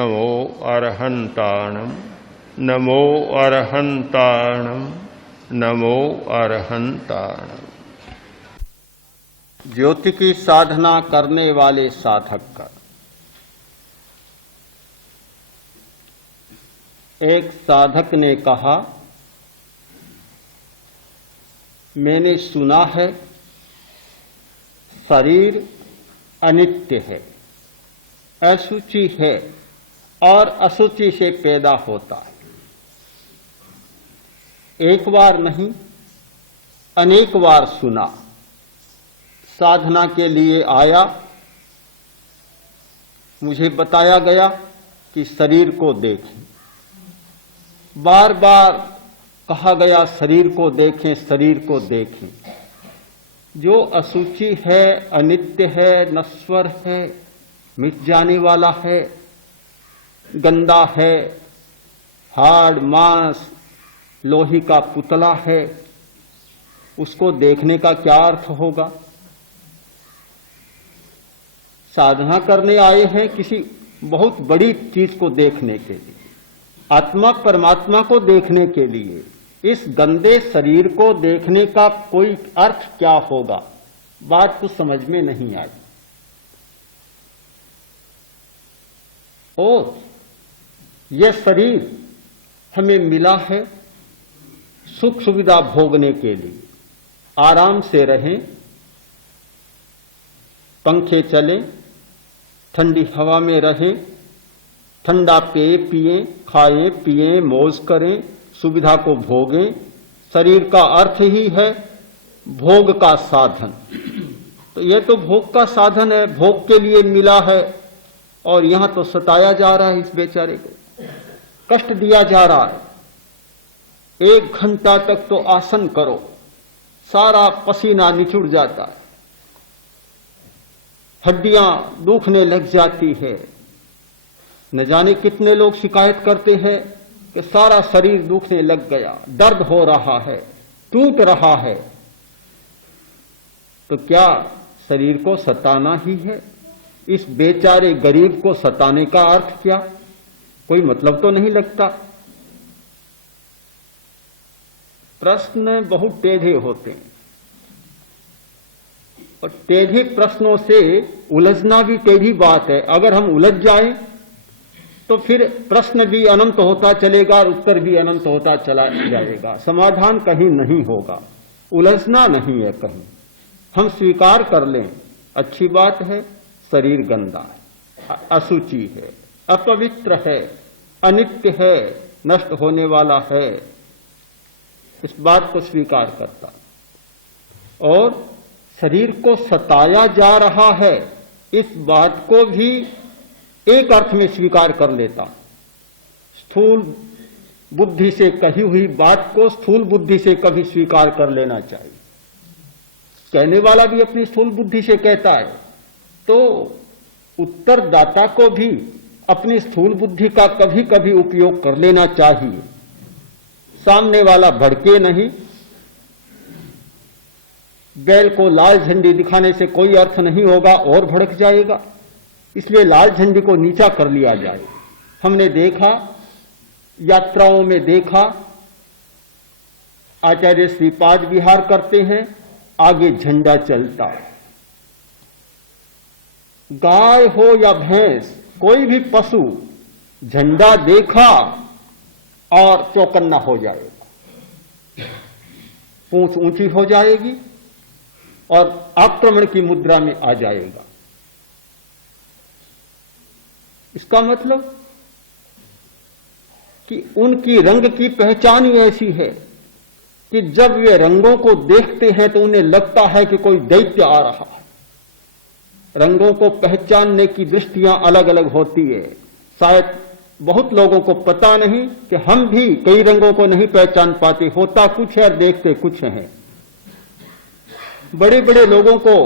नमो अरहन्ताणं नमो अरहन्ताणं नमो अरहन्ताणं। ज्योति की साधना करने वाले साधक का एक साधक ने कहा, मैंने सुना है शरीर अनित्य है, अशुचि है और अशुचि से पैदा होता है। एक बार नहीं, अनेक बार सुना। साधना के लिए आया, मुझे बताया गया कि शरीर को देखें। बार बार कहा गया शरीर को देखें, शरीर को देखें। जो अशुचि है, अनित्य है, नश्वर है, मिट जाने वाला है, गंदा है, हाड़ मांस लोही का पुतला है, उसको देखने का क्या अर्थ होगा? साधना करने आए हैं किसी बहुत बड़ी चीज को देखने के लिए, आत्मा परमात्मा को देखने के लिए। इस गंदे शरीर को देखने का कोई अर्थ क्या होगा? बात कुछ समझ में नहीं आई। और यह शरीर हमें मिला है सुख सुविधा भोगने के लिए। आराम से रहें, पंखे चलें, ठंडी हवा में रहें, ठंडा पेय पिएं, खाएं पिएं, मौज करें, सुविधा को भोगें। शरीर का अर्थ ही है भोग का साधन। तो यह तो भोग का साधन है, भोग के लिए मिला है, और यहां तो सताया जा रहा है इस बेचारे को, कष्ट दिया जा रहा है। 1 घंटा तक तो आसन करो, सारा पसीना निचुड़ जाता है, हड्डियां दुखने लग जाती है। न जाने कितने लोग शिकायत करते हैं कि सारा शरीर दुखने लग गया, दर्द हो रहा है, टूट रहा है। तो क्या शरीर को सताना ही है? इस बेचारे गरीब को सताने का अर्थ क्या? कोई मतलब तो नहीं लगता। प्रश्न बहुत टेढ़े होते हैं, और टेढ़े प्रश्नों से उलझना भी टेढ़ी बात है। अगर हम उलझ जाएं तो फिर प्रश्न भी अनंत होता चलेगा और उत्तर भी अनंत होता चला जाएगा, समाधान कहीं नहीं होगा। उलझना नहीं है कहीं। हम स्वीकार कर लें, अच्छी बात है, शरीर गंदा है, अशुचि है, अपवित्र है, अनित्य है, नष्ट होने वाला है, इस बात को स्वीकार करता। और शरीर को सताया जा रहा है, इस बात को भी एक अर्थ में स्वीकार कर लेता। स्थूल बुद्धि से कही हुई बात को स्थूल बुद्धि से कभी स्वीकार कर लेना चाहिए। कहने वाला भी अपनी स्थूल बुद्धि से कहता है, तो उत्तरदाता को भी अपनी स्थूल बुद्धि का कभी कभी उपयोग कर लेना चाहिए। सामने वाला भड़के नहीं। बैल को लाल झंडी दिखाने से कोई अर्थ नहीं होगा, और भड़क जाएगा। इसलिए लाल झंडी को नीचा कर लिया जाए। हमने देखा, यात्राओं में देखा, आचार्य श्रीपाद विहार करते हैं, आगे झंडा चलता है। गाय हो या भैंस, कोई भी पशु झंडा देखा और चौकन्ना हो जाएगा, पूंछ ऊंची हो जाएगी और आक्रमण की मुद्रा में आ जाएगा। इसका मतलब कि उनकी रंग की पहचान ही ऐसी है कि जब वे रंगों को देखते हैं तो उन्हें लगता है कि कोई दैत्य आ रहा है। रंगों को पहचानने की दृष्टियां अलग अलग होती है। शायद बहुत लोगों को पता नहीं कि हम भी कई रंगों को नहीं पहचान पाते। होता कुछ है और देखते कुछ है। बड़े बड़े लोगों को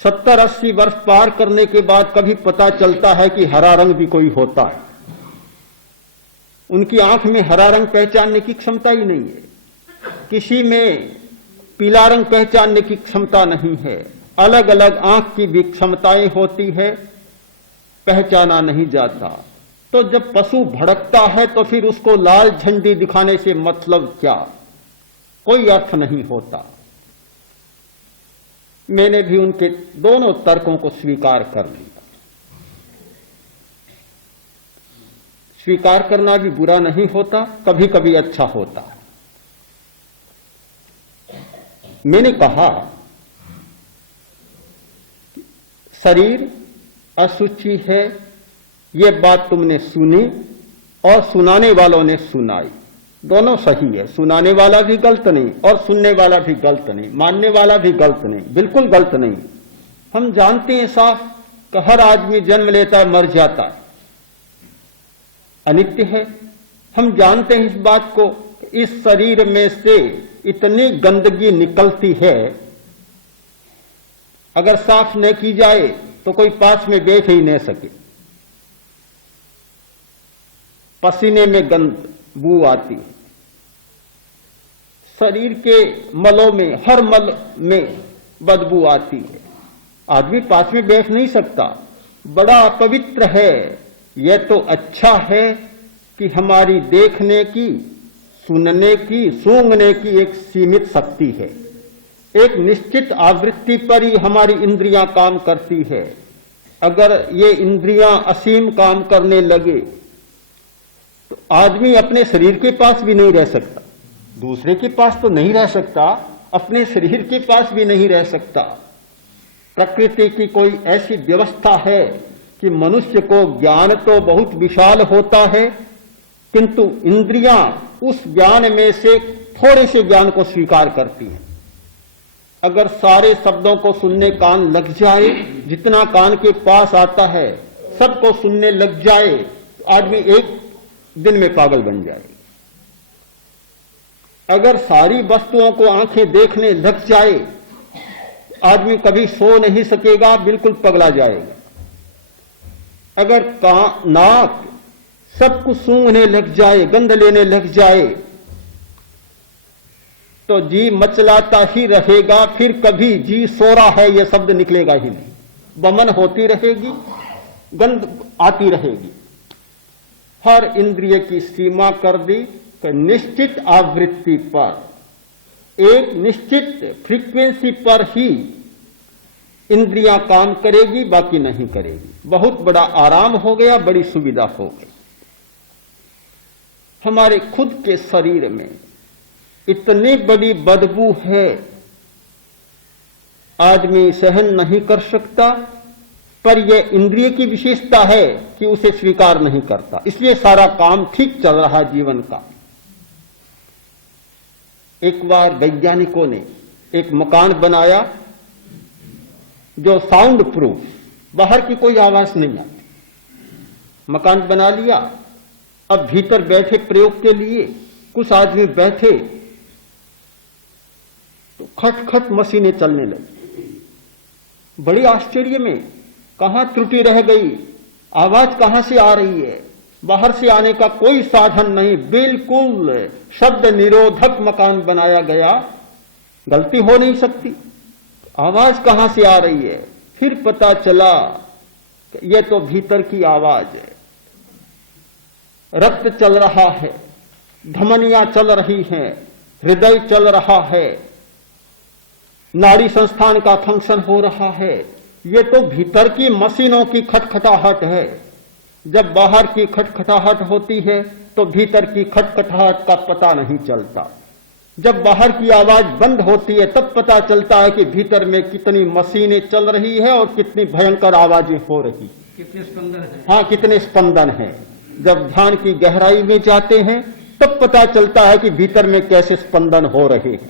70-80 वर्ष पार करने के बाद कभी पता चलता है कि हरा रंग भी कोई होता है। उनकी आंख में हरा रंग पहचानने की क्षमता ही नहीं है। किसी में पीला रंग पहचानने की क्षमता नहीं है। अलग अलग आंख की भी क्षमताएं होती है, पहचाना नहीं जाता। तो जब पशु भड़कता है तो फिर उसको लाल झंडी दिखाने से मतलब क्या? कोई अर्थ नहीं होता। मैंने भी उनके दोनों तर्कों को स्वीकार कर लिया। स्वीकार करना भी बुरा नहीं होता, कभी कभी अच्छा होता है। मैंने कहा शरीर अशुचि है, ये बात तुमने सुनी और सुनाने वालों ने सुनाई, दोनों सही है। सुनाने वाला भी गलत नहीं और सुनने वाला भी गलत नहीं, मानने वाला भी गलत नहीं, बिल्कुल गलत नहीं। हम जानते हैं साफ कि हर आदमी जन्म लेता है, मर जाता है, अनित्य है। हम जानते हैं इस बात को, इस शरीर में से इतनी गंदगी निकलती है, अगर साफ न की जाए तो कोई पास में बैठ ही नहीं सके। पसीने में गंध बू आती है, शरीर के मलों में, हर मल में बदबू आती है, आदमी पास में बैठ नहीं सकता। बड़ा अपवित्र है। यह तो अच्छा है कि हमारी देखने की, सुनने की, सूंघने की एक सीमित शक्ति है, एक निश्चित आवृत्ति पर ही हमारी इंद्रियां काम करती है। अगर ये इंद्रियां असीम काम करने लगे तो आदमी अपने शरीर के पास भी नहीं रह सकता, दूसरे के पास तो नहीं रह सकता, अपने शरीर के पास भी नहीं रह सकता। प्रकृति की कोई ऐसी व्यवस्था है कि मनुष्य को ज्ञान तो बहुत विशाल होता है, किंतु इंद्रियां उस ज्ञान में से थोड़े से ज्ञान को स्वीकार करती हैं। अगर सारे शब्दों को सुनने कान लग जाए, जितना कान के पास आता है सबको सुनने लग जाए, आदमी एक दिन में पागल बन जाए। अगर सारी वस्तुओं को आंखें देखने लग जाए, आदमी कभी सो नहीं सकेगा, बिल्कुल पगला जाएगा। अगर नाक सब कुछ सूंघने लग जाए, गंध लेने लग जाए, तो जी मचलाता ही रहेगा, फिर कभी जी सो रहा है यह शब्द निकलेगा ही नहीं। बमन होती रहेगी, गंध आती रहेगी। हर इंद्रिय की सीमा कर दी कि निश्चित आवृत्ति पर, एक निश्चित फ्रीक्वेंसी पर ही इंद्रियां काम करेगी, बाकी नहीं करेगी। बहुत बड़ा आराम हो गया, बड़ी सुविधा हो गई। हमारे खुद के शरीर में इतनी बड़ी बदबू है, आदमी सहन नहीं कर सकता, पर यह इंद्रिय की विशेषता है कि उसे स्वीकार नहीं करता, इसलिए सारा काम ठीक चल रहा जीवन का। एक बार वैज्ञानिकों ने एक मकान बनाया जो साउंड प्रूफ, बाहर की कोई आवाज नहीं आती। मकान बना लिया, अब भीतर बैठे प्रयोग के लिए, कुछ आदमी बैठे तो खट खट मशीनें चलने लगी। बड़ी आश्चर्य में, कहां त्रुटि रह गई, आवाज कहां से आ रही है? बाहर से आने का कोई साधन नहीं, बिल्कुल शब्द निरोधक मकान बनाया गया, गलती हो नहीं सकती। आवाज कहां से आ रही है? फिर पता चला कि यह तो भीतर की आवाज है। रक्त चल रहा है, धमनियां चल रही हैं, हृदय चल रहा है, नाड़ी संस्थान का फंक्शन हो रहा है। ये तो भीतर की मशीनों की खटखटाहट है। जब बाहर की खटखटाहट होती है तो भीतर की खटखटाहट का पता नहीं चलता। जब बाहर की आवाज बंद होती है तब पता चलता है कि भीतर में कितनी मशीनें चल रही है और कितनी भयंकर आवाजें हो रही, कितने स्पंदन है। हाँ, कितने स्पंदन है। जब ध्यान की गहराई में जाते हैं तब पता चलता है कि भीतर में कैसे स्पंदन हो रहे हैं,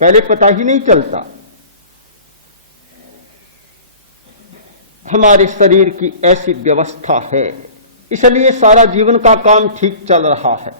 पहले पता ही नहीं चलता। हमारे शरीर की ऐसी व्यवस्था है, इसलिए सारा जीवन का काम ठीक चल रहा है।